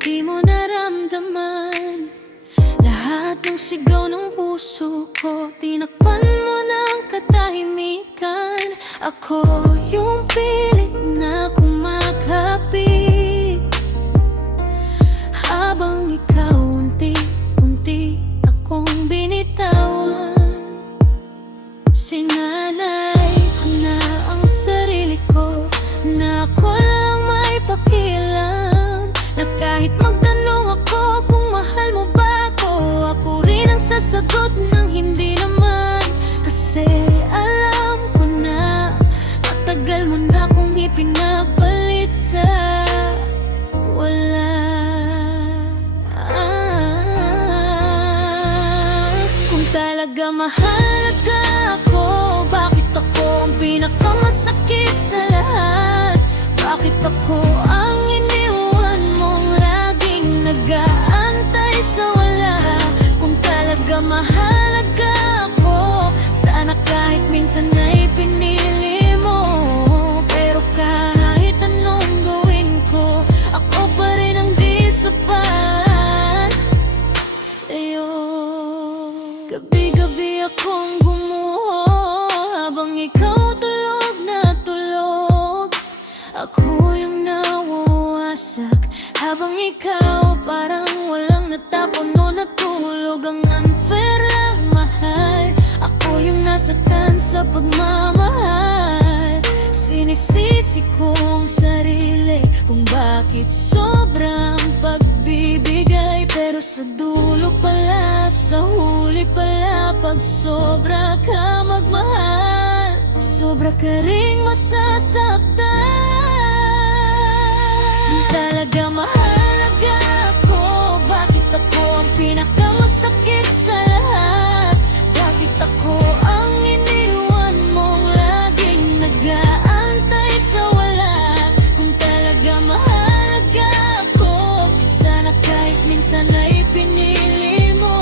di mo naramdaman lahat ng sigaw ng puso ko. Tinakpan mo ng katahimikan. Ako yung pilit na kumakapit, habang ikaw unti-unti akong binitawan. Sinanay ko na ang sarili ko na ako lang may pakialam, na kahit magtanong ako kung mahal mo ba ako, ako rin ang sasagot ng hindi naman. Kasi alam ko na matagal mo na akong ipinagpalit sa wala. Kung talaga mahalaga ako, bakit ako ang pinakamasakit sa lahat? Bakit ako ang iniwan mong laging nag-aantay sa wala? Kung talaga mahalaga ako, sana kahit minsan ay pinili mo. Pero kahit anong gawin ko, ako pa rin ang di sapat sa'yo. Gabi-gabi akong gumuho habang ikaw tulog na tulog. Ako yung nawawasak habang ikaw parang walang natapon o natulog. Ang unfair lang, mahal. Ako yung nasaktan sa pagmamahal. Sinisisi kong sarili kung bakit sobrang pagbibigay, pero sa dulo pala, sa huli pala, pag sobra ka magmahal, sobra ka ring masasaktan. Talaga mahalaga ako, bakit ako ang pinakamasakit sa lahat? Bakit ako ang iniwan mong laging nag-aantay sa wala? Kung talaga mahalaga ako, sana kahit minsan ay pinili mo.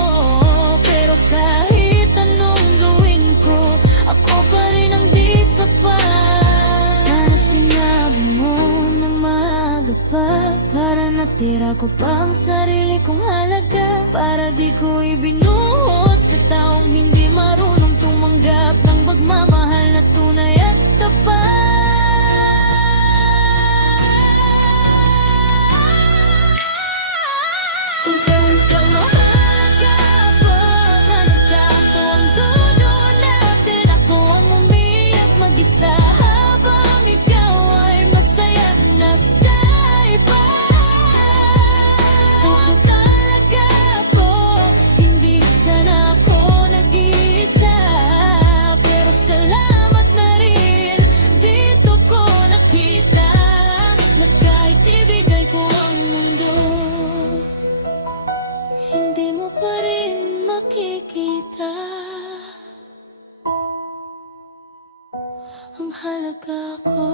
Pero kahit anong gawin ko, ako pa rin ang di sapat. Sana sinabi mo na maaga pa, para natira ko pa ang sarili kong halaga, para di ko ibinuhos sa taong hindi marunong tumanggap ng pagmamahal na tunay at tapat. Kung talaga mahalaga ako, nanagkato ang dulo natin. Ako ang umiyak mag-isa habang ikaw ay masaya na sa iba. Kung talaga ako, hindi sana ako nag-iisa. Pero salamat na rin, dito ko nakita na kahit ibigay ko ang mundo, hindi mo pa rin makikita ang halaga ko.